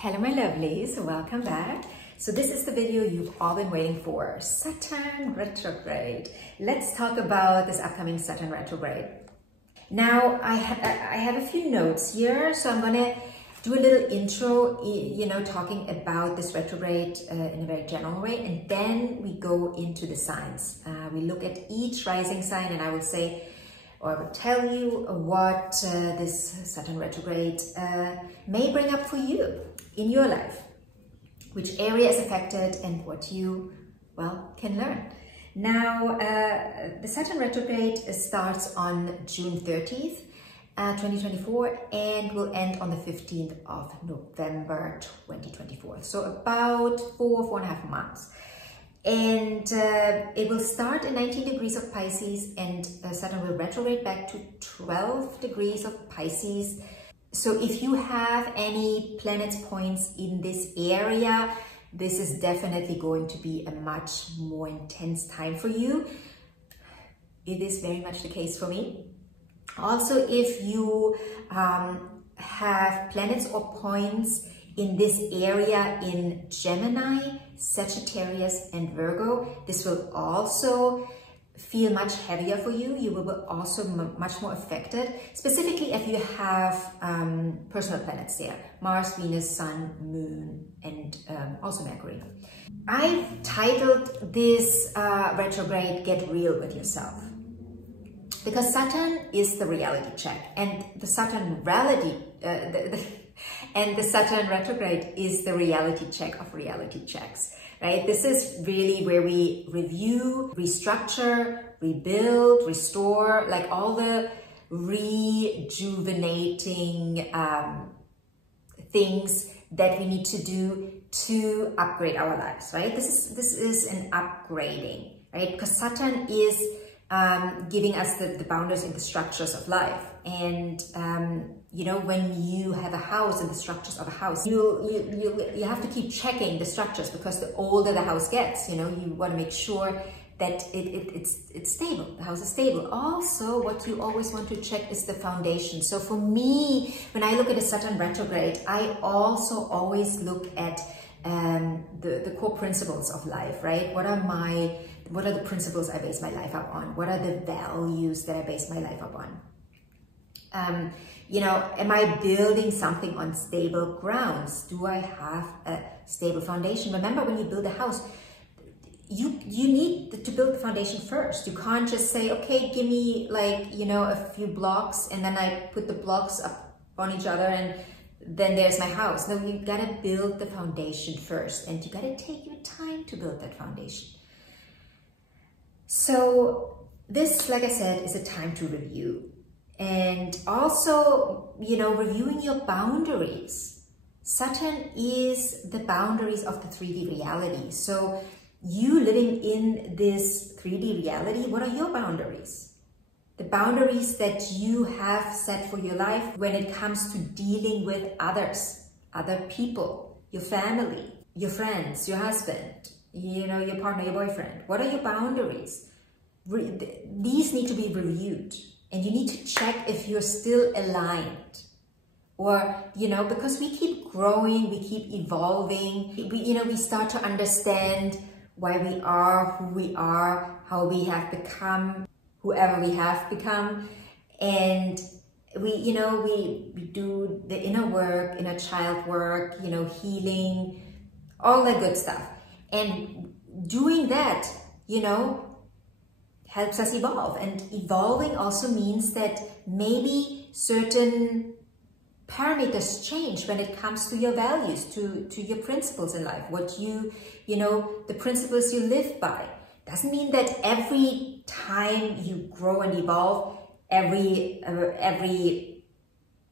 Hello my lovelies, welcome back. So this is the video you've all been waiting for, Saturn Retrograde. Let's talk about this upcoming Saturn Retrograde. Now I have a few notes here, so I'm gonna do a little intro, talking about this retrograde in a very general way, and then we go into the signs. We look at each rising sign, and I will say, or I will tell you what this Saturn retrograde may bring up for you in your life, which area is affected, and what you, well, can learn. Now, the Saturn retrograde starts on June 30th, 2024, and will end on the 15th of November 2024. So about four and a half months. And it will start in 19 degrees of Pisces, and Saturn will retrograde back to 12 degrees of Pisces. So if you have any planets points in this area, this is definitely going to be a much more intense time for you. It is very much the case for me. Also, if you have planets or points in this area in Gemini, Sagittarius, and Virgo, this will also feel much heavier for you. You will be also much more affected, specifically if you have personal planets there, Mars, Venus, Sun, Moon, and also Mercury. I've titled this retrograde, Get Real With Yourself, because Saturn is the reality check, and the Saturn and the Saturn retrograde is the reality check of reality checks, right? This is really where we review, restructure, rebuild, restore, like all the rejuvenating things that we need to do to upgrade our lives, right? This is an upgrading, right? Because Saturn is giving us the boundaries and the structures of life. And when you have a house and the structures of a house, you have to keep checking the structures, because the older the house gets, you want to make sure that it's stable, the house is stable. Also, what you always want to check is the foundation. So for me, when I look at a Saturn retrograde, I also always look at the core principles of life, right? What are the principles I base my life up on? What are the values that I base my life up on? Am I building something on stable grounds? Do I have a stable foundation? Remember, when you build a house, you need to build the foundation first. You can't just say, okay, give me a few blocks, and then I put the blocks up on each other, and then there's my house. No, you gotta build the foundation first, and you gotta take your time to build that foundation. So this, like I said, is a time to review. And also, reviewing your boundaries. Saturn is the boundaries of the 3D reality. So you living in this 3D reality, what are your boundaries? The boundaries that you have set for your life when it comes to dealing with others, other people, your family, your friends, your husband, your partner, your boyfriend. What are your boundaries? These need to be reviewed. And you need to check if you're still aligned, or, because we keep growing, we keep evolving, we start to understand why we are who we are, how we have become, whoever we have become. And we do the inner work, inner child work, healing, all that good stuff. And doing that, helps us evolve. And evolving also means that maybe certain parameters change when it comes to your values, to your principles in life, what the principles you live by. Doesn't mean that every time you grow and evolve, every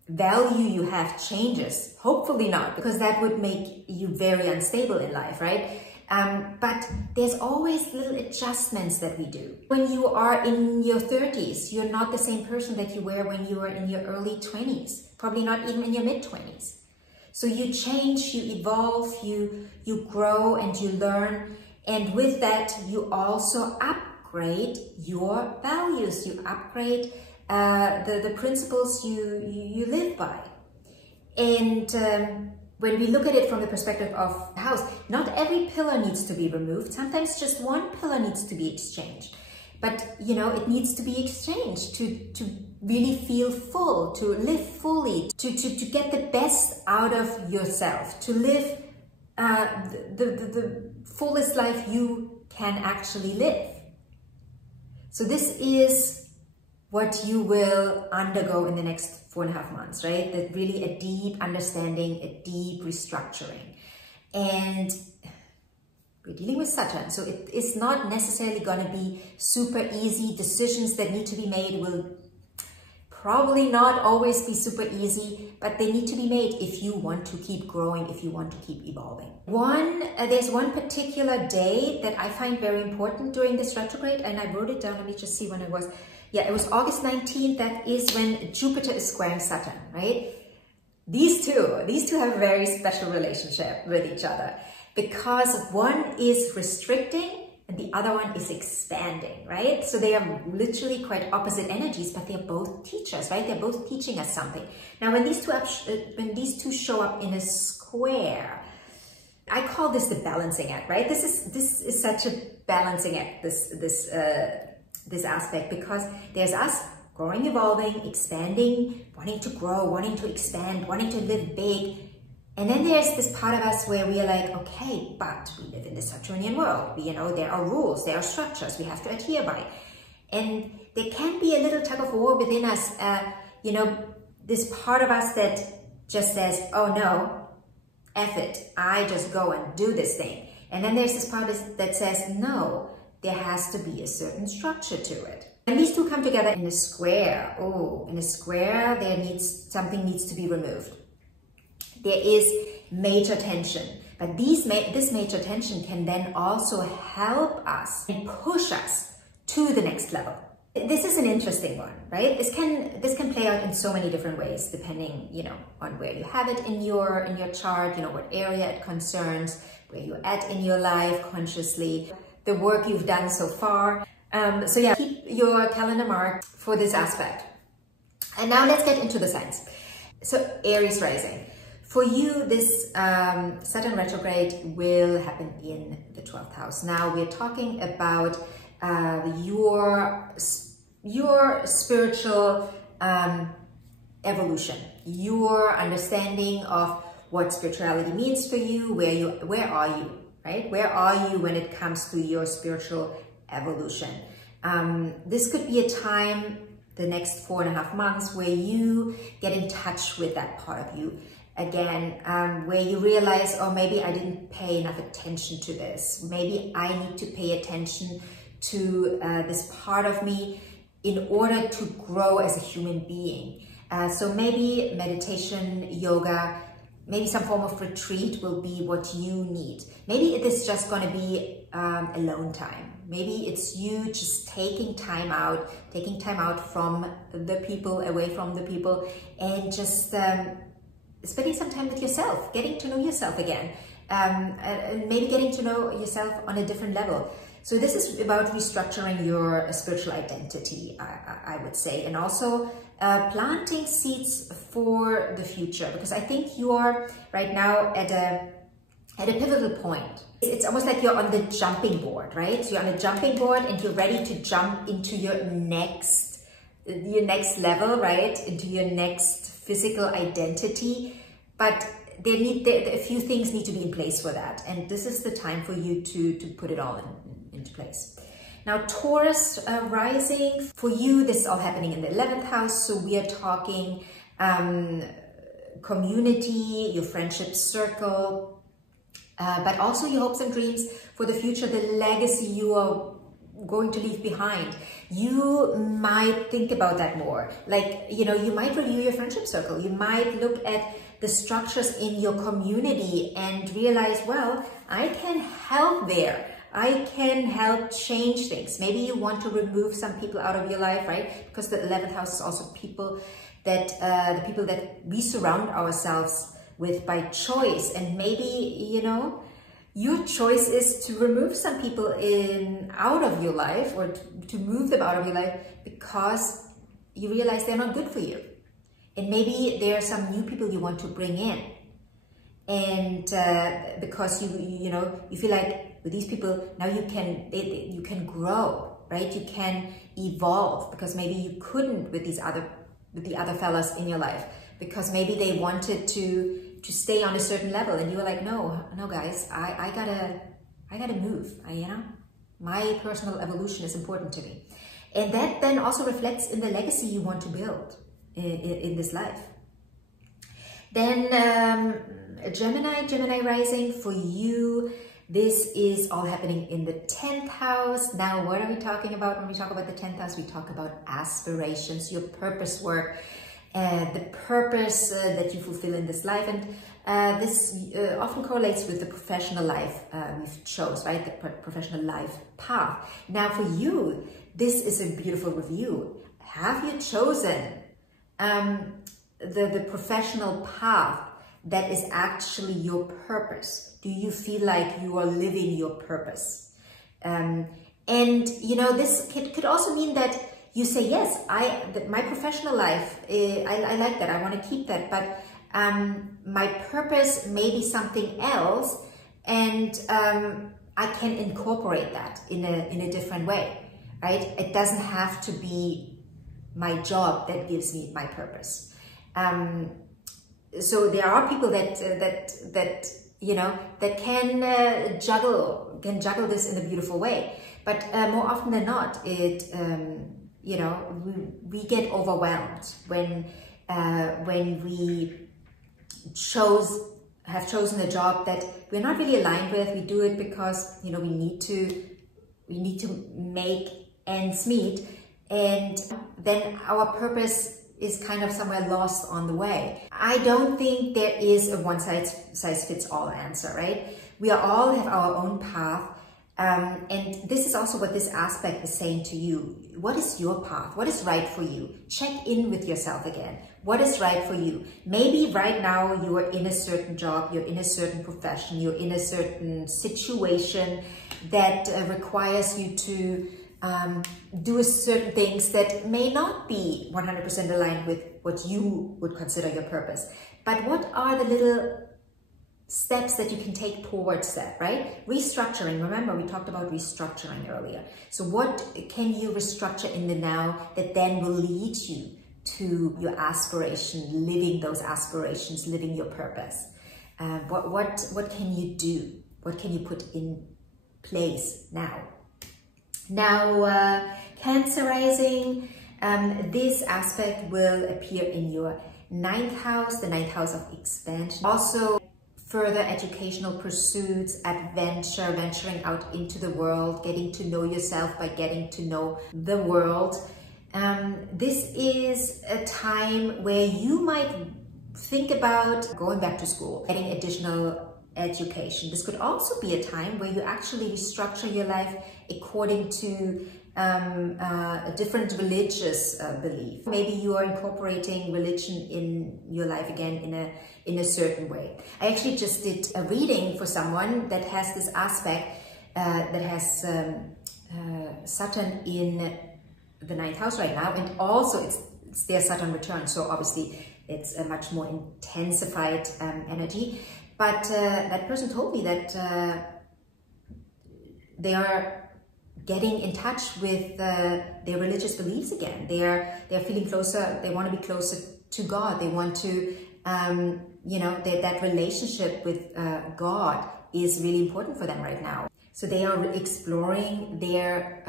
value you have changes. Hopefully not, because that would make you very unstable in life, right? But there's always little adjustments that we do. When you are in your 30s, you're not the same person that you were when you were in your early 20s, probably not even in your mid-20s. So you change, you evolve, you grow, and you learn. And with that, you also upgrade your values. You upgrade the principles you live by. And when we look at it from the perspective of the house, not every pillar needs to be removed. Sometimes just one pillar needs to be exchanged. But, you know, it needs to be exchanged to really feel full, to live fully, to get the best out of yourself, to live the fullest life you can actually live. So this is what you will undergo in the next 4.5 months, right? That really a deep understanding, a deep restructuring. And we're dealing with Saturn, so it is not necessarily going to be super easy. Decisions that need to be made will probably not always be super easy, but they need to be made if you want to keep growing, if you want to keep evolving. There's one particular day that I find very important during this retrograde, and I wrote it down. Let me just see when it was. Yeah, it was August 19th. That is when Jupiter is squaring Saturn, right? These two have a very special relationship with each other, because one is restricting and the other one is expanding, right? So they are literally quite opposite energies, but they're both teachers, right? They're both teaching us something. Now, when these two show up in a square, I call this the balancing act, right? This is such a balancing act, this aspect, because there's us growing, evolving, expanding, wanting to grow, wanting to expand, wanting to live big. And then there's this part of us where we are like, okay, but we live in the Saturnian world. You know, there are rules, there are structures we have to adhere by. And there can be a little tug of war within us, you know, this part of us that just says, oh no, F it, I just go and do this thing. And then there's this part that says, no, there has to be a certain structure to it. And these two come together in a square. Oh, in a square, something needs to be removed. There is major tension, but this major tension can then also help us and push us to the next level. This is an interesting one, right? This can play out in so many different ways, depending, you know, on where you have it in your chart, you know, what area it concerns, where you're at in your life consciously, the work you've done so far. So yeah, keep your calendar marked for this aspect. And now let's get into the signs. So Aries Rising. For you, this Saturn retrograde will happen in the 12th house. Now we're talking about your spiritual evolution, your understanding of what spirituality means for you, where are you, right? Where are you when it comes to your spiritual evolution? This could be a time, the next 4.5 months, where you get in touch with that part of you again, where you realize, oh, maybe I didn't pay enough attention to this. Maybe I need to pay attention to this part of me in order to grow as a human being. So maybe meditation, yoga, maybe some form of retreat will be what you need. Maybe it is just going to be alone time. Maybe it's you just taking time out from the people, away from the people, and just spending some time with yourself, getting to know yourself again, and maybe getting to know yourself on a different level. So this is about restructuring your spiritual identity, I would say, and also planting seeds for the future, because I think you are right now at a pivotal point. It's almost like you're on the jumping board, right? So you're on a jumping board and you're ready to jump into your next level, right? Into your next physical identity. But a few things need to be in place for that. And this is the time for you to put it all into place. Now, Taurus Rising, for you, this is all happening in the 11th house. So we are talking community, your friendship circle, but also your hopes and dreams for the future, the legacy you are going to leave behind. You might think about that more. Like, you know, you might review your friendship circle. You might look at the structures in your community and realize, well, I can help there. I can help change things. Maybe you want to remove some people out of your life, right? Because the 11th house is also people that, the people that we surround ourselves with by choice. And maybe, you know, your choice is to remove some people out of your life, or to move them out of your life because you realize they're not good for you. And maybe there are some new people you want to bring in. And because you know, you feel like with these people now you can grow, right? You can evolve, because maybe you couldn't with the other fellas in your life, because maybe they wanted to stay on a certain level, and you were like, no guys, I gotta move. You know, my personal evolution is important to me. And that then also reflects in the legacy you want to build in this life. Then Gemini Rising, for you, this is all happening in the 10th house. Now, what are we talking about when we talk about the 10th house? We talk about aspirations, your purpose work, the purpose that you fulfill in this life. And this often correlates with the professional life we've chose, right? The professional life path. Now, for you, this is a beautiful review. Have you chosen the professional path that is actually your purpose? Do you feel like you are living your purpose? And you know, this could also mean that you say, yes, my professional life, I like that, I want to keep that, but my purpose may be something else, and I can incorporate that in a different way, right? It doesn't have to be my job that gives me my purpose. So there are people that you know, that can juggle this in a beautiful way, but more often than not, you know, we get overwhelmed when we have chosen a job that we're not really aligned with. We do it because, you know, we need to make ends meet, and then our purpose is kind of somewhere lost on the way. I don't think there is a one-size-fits-all answer, right? We all have our own path, and this is also what this aspect is saying to you. What is your path? What is right for you? Check in with yourself again. What is right for you? Maybe right now you are in a certain job, you're in a certain profession, you're in a certain situation that requires you to do certain things that may not be 100% aligned with what you would consider your purpose. But what are the little steps that you can take towards that, right? Restructuring. Remember, we talked about restructuring earlier. So what can you restructure in the now that then will lead you to your aspiration, living those aspirations, living your purpose? What can you do? What can you put in place now? Now, Cancer Rising, this aspect will appear in your 9th house, the 9th house of expansion. Also, further educational pursuits, adventure, venturing out into the world, getting to know yourself by getting to know the world. This is a time where you might think about going back to school, getting additional education. This could also be a time where you actually restructure your life according to a different religious belief. Maybe you are incorporating religion in your life again in a certain way. I actually just did a reading for someone that has this aspect that has Saturn in the 9th house right now, and also it's their Saturn return, so obviously it's a much more intensified energy. But that person told me that they are getting in touch with their religious beliefs again. They're feeling closer. They want to be closer to God. They want to, you know, that relationship with God is really important for them right now. So they are exploring their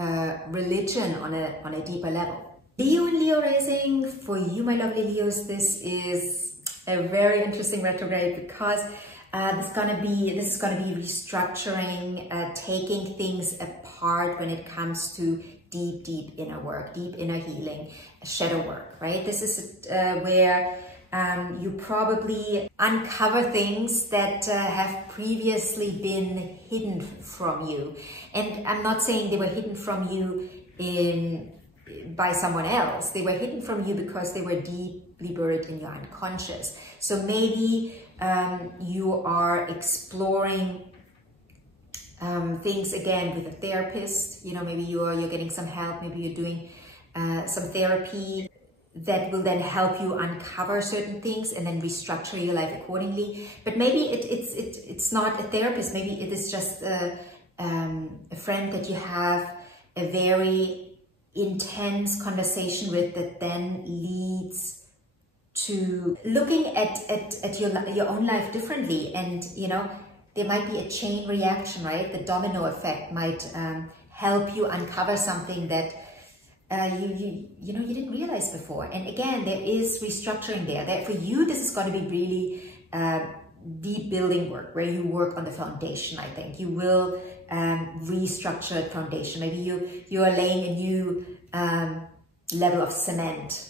religion on a deeper level. Leo and Leo Rising, for you, my lovely Leos, this is a very interesting retrograde because this is gonna be restructuring, taking things apart when it comes to deep inner work, deep inner healing, shadow work, right? This is where you probably uncover things that have previously been hidden from you. And I'm not saying they were hidden from you by someone else. They were hidden from you because they were deeply buried in your unconscious. So maybe you are exploring things again with a therapist. You know, maybe you're getting some help. Maybe you're doing some therapy. that will then help you uncover certain things and then restructure your life accordingly. But maybe it's not a therapist. Maybe it is just a friend that you have a very intense conversation with, that then leads to looking at your own life differently. And, you know, there might be a chain reaction, right? The domino effect might help you uncover something that you know, you didn't realize before. And again, there is restructuring there. That for you, this is going to be really deep building work, where you work on the foundation. I think you will restructure the foundation. Maybe you are laying a new level of cement.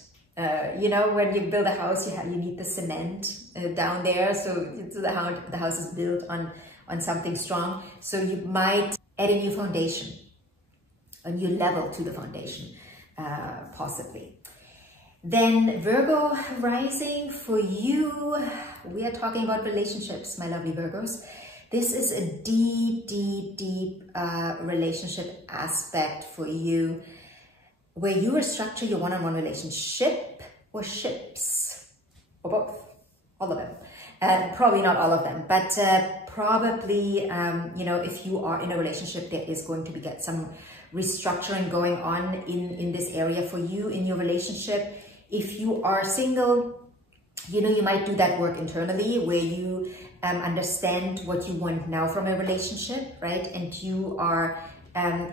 You know, when you build a house, you need the cement down there, so the house is built on something strong. So you might add a new foundation, a new level to the foundation, possibly. Then Virgo Rising, for you, we are talking about relationships, my lovely Virgos. This is a deep, deep, deep relationship aspect for you, where you restructure your one-on-one relationship, or ships, or both, all of them. Probably not all of them, but probably, you know, if you are in a relationship, there is going to be some restructuring going on in this area for you in your relationship. If you are single, you know, you might do that work internally, where you understand what you want now from a relationship, right? And you are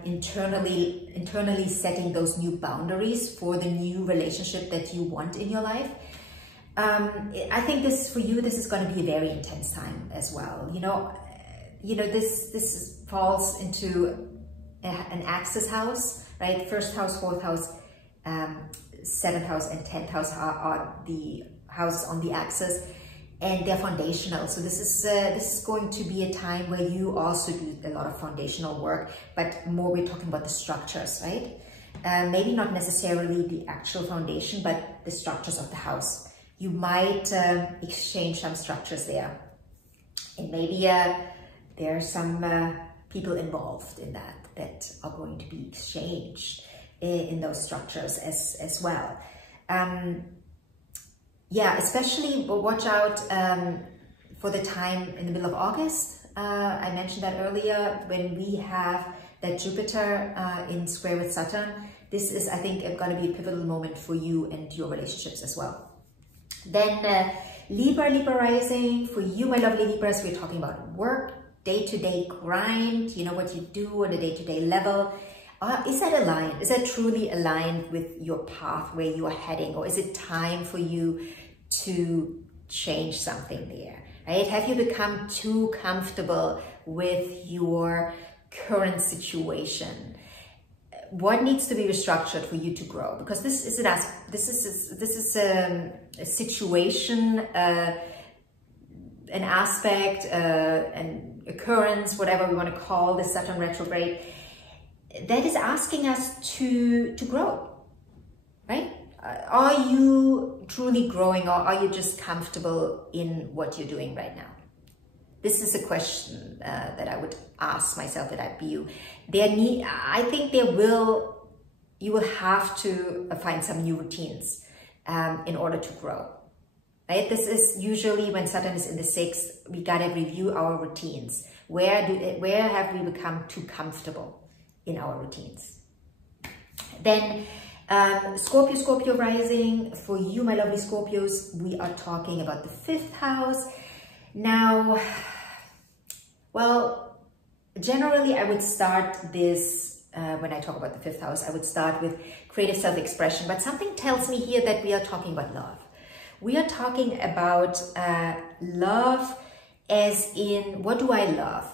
internally setting those new boundaries for the new relationship that you want in your life. I think this, for you, this is going to be a very intense time as well. You know, this falls into an axis house, right? First house, fourth house, seventh house, and 10th house are the houses on the axis, and they're foundational. So this is going to be a time where you also do a lot of foundational work, but more we're talking about the structures, right? Maybe not necessarily the actual foundation, but the structures of the house. You might exchange some structures there, and maybe there are some people involved in that are going to be exchanged in those structures as well. Yeah, especially watch out for the time in the middle of August. I mentioned that earlier, when we have that Jupiter in square with Saturn. This is, I think, going to be a pivotal moment for you and your relationships as well. Then Libra Rising, for you, my lovely Libras, we're talking about work, day-to-day grind, you know, what you do on a day-to-day level. Is that aligned? Is that truly aligned with your path where you are heading? Or is it time for you to change something there, right? Have you become too comfortable with your current situation? What needs to be restructured for you to grow? Because this is a situation, an aspect, an occurrence, whatever we want to call this Saturn retrograde, that is asking us to grow, right? Are you truly growing, or are you just comfortable in what you're doing right now? This is a question that I would ask myself, that I'd be you. I think you will have to find some new routines in order to grow, right? This is usually when Saturn is in the 6th, we gotta review our routines. Where have we become too comfortable in our routines? Then Scorpio Rising, for you, my lovely Scorpios, we are talking about the 5th house. Now, well, generally I would start this, when I talk about the 5th house, I would start with creative self-expression, but something tells me here that we are talking about love. We are talking about love as in, what do I love?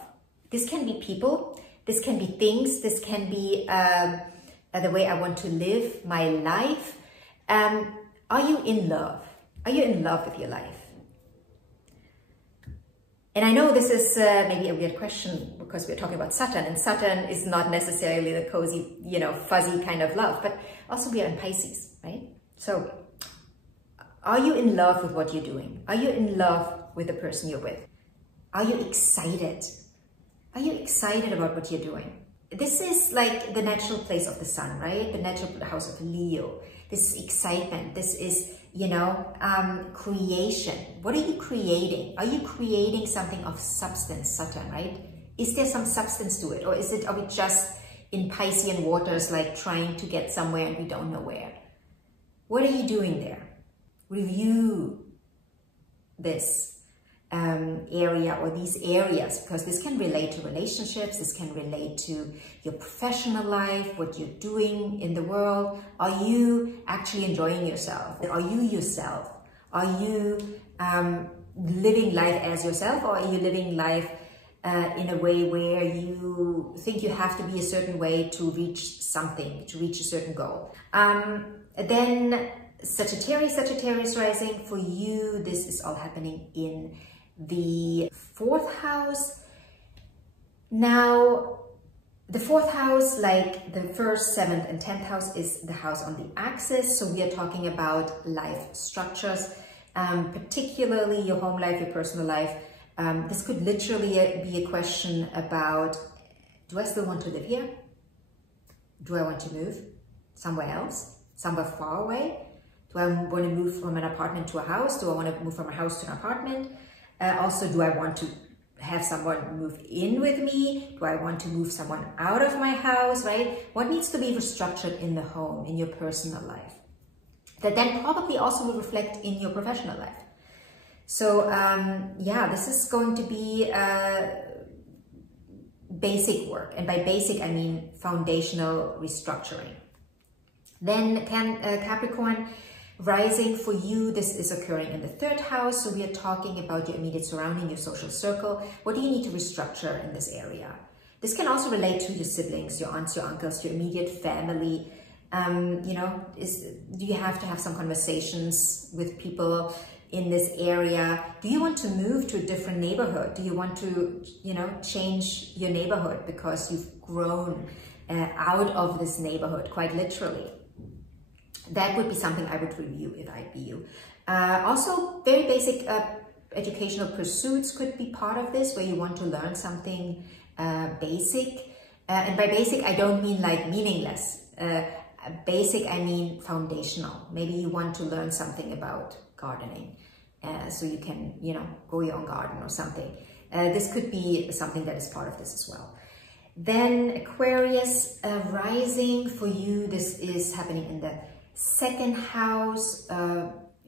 This can be people, this can be things, this can be the way I want to live my life. Are you in love? Are you in love with your life? And I know this is maybe a weird question, because we're talking about Saturn, and Saturn is not necessarily the cozy, you know, fuzzy kind of love, but also we are in Pisces, right? So are you in love with what you're doing? Are you in love with the person you're with? Are you excited? Are you excited about what you're doing? This is like the natural place of the sun, right? The natural house of Leo. This is excitement. This is, you know, creation. What are you creating? Are you creating something of substance, Saturn, right? Is there some substance to it? Or are we just in Piscean waters, like trying to get somewhere and we don't know where? What are you doing there? Review this area or these areas, because this can relate to relationships, this can relate to your professional life, what you're doing in the world. Are you actually enjoying yourself? Are you yourself? Are you living life as yourself, or are you living life in a way where you think you have to be a certain way to reach something, to reach a certain goal? Then Sagittarius Rising, for you, this is all happening in the 4th house. Now, the 4th house, like the 1st, 7th, and 10th house, is the house on the axis. So we are talking about life structures, particularly your home life, your personal life. This could literally be a question about, do I still want to live here? Do I want to move somewhere else, somewhere far away? Do I want to move from an apartment to a house? Do I want to move from a house to an apartment? Also, do I want to have someone move in with me? Do I want to move someone out of my house, right? What needs to be restructured in the home, in your personal life? That then probably also will reflect in your professional life. So, yeah, this is going to be basic work. And by basic, I mean foundational restructuring. Then Capricorn Rising, for you, this is occurring in the 3rd house. So we are talking about your immediate surrounding, your social circle. What do you need to restructure in this area? This can also relate to your siblings, your aunts, your uncles, your immediate family. You know, do you have to have some conversations with people in this area? Do you want to move to a different neighborhood? Do you want to, you know, change your neighborhood because you've grown out of this neighborhood, quite literally? That would be something I would review if I'd be you. Also, very basic educational pursuits could be part of this, where you want to learn something basic. And by basic, I don't mean like meaningless. Basic, I mean foundational. Maybe you want to learn something about gardening, so you can, you know, grow your own garden or something. This could be something that is part of this as well. Then Aquarius Rising, for you, this is happening in the 2nd house.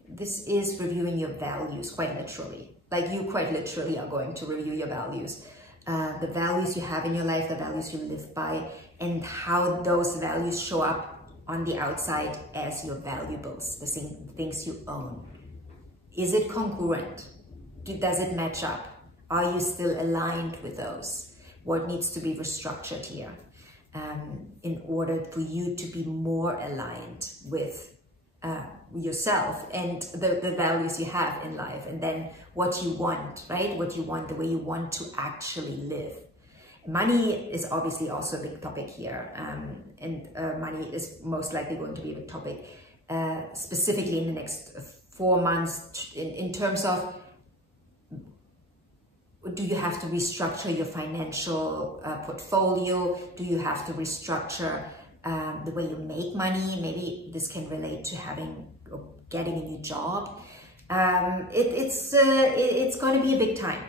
This is reviewing your values, quite literally. Like, you quite literally are going to review your values. The values you have in your life, the values you live by, and how those values show up on the outside as your valuables, the things you own. Is it congruent? Does it match up? Are you still aligned with those? What needs to be restructured here in order for you to be more aligned with yourself and the values you have in life, and then what you want, right? What you want, the way you want to actually live. Money is obviously also a big topic here, and money is most likely going to be a big topic, specifically in the next 4 months, in terms of, do you have to restructure your financial portfolio? Do you have to restructure the way you make money? Maybe this can relate to having or getting a new job. It's going to be a big time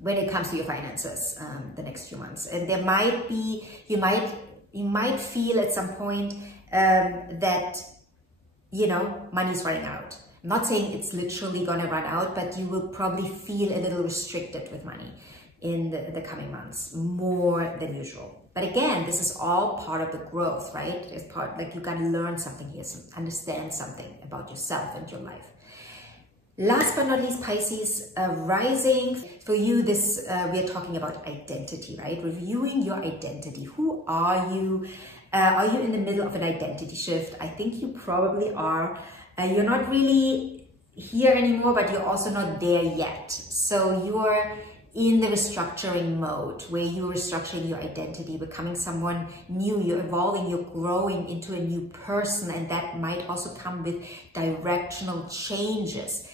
when it comes to your finances the next few months. And there might be, you might feel at some point that, you know, money's running out. I'm not saying it's literally going to run out, but you will probably feel a little restricted with money in the coming months, more than usual. But again, this is all part of the growth, right? It's part, like, you got to learn something here, understand something about yourself and your life. Last but not least, Pisces Rising. For you, this we are talking about identity, right? Reviewing your identity. Who are you? Are you in the middle of an identity shift? I think you probably are. You're not really here anymore, but you're also not there yet. So you're in the restructuring mode, where you're restructuring your identity, becoming someone new. You're evolving, you're growing into a new person, and that might also come with directional changes.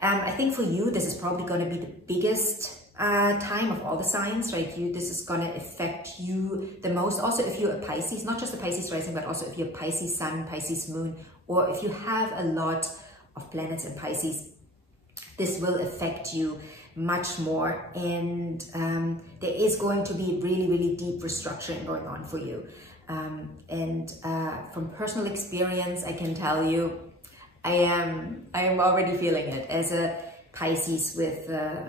I think for you, this is probably going to be the biggest time of all the signs, right? This is going to affect you the most. Also, if you're a Pisces, not just a Pisces rising, but also if you're Pisces sun, Pisces moon, or if you have a lot of planets in Pisces, this will affect you much more. And there is going to be really, really deep restructuring going on for you. From personal experience, I can tell you, I am already feeling it as a Pisces with a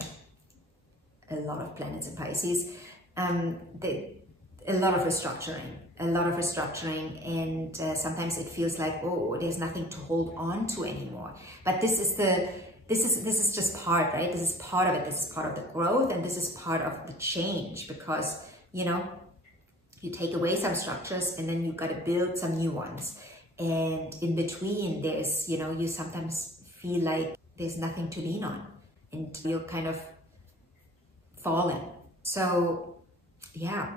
lot of planets in Pisces. A lot of restructuring, and sometimes it feels like, oh, there's nothing to hold on to anymore. But this is just part, right? This is part of it. This is part of the growth, and this is part of the change, because, you know, you take away some structures and then you've got to build some new ones. And in between, there's, you know, you sometimes feel like there's nothing to lean on and you're kind of falling. So yeah,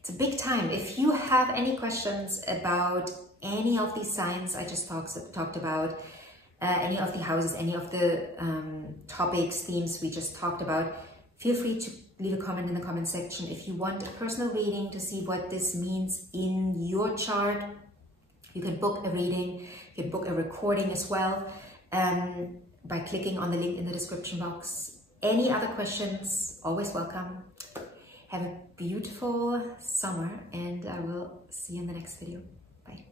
it's a big time. If you have any questions about any of these signs I just talked about, any of the houses, any of the topics, themes we just talked about, feel free to leave a comment in the comment section. If you want a personal reading to see what this means in your chart, you can book a reading, you can book a recording as well, by clicking on the link in the description box. Any other questions, always welcome. Have a beautiful summer, and I will see you in the next video. Bye.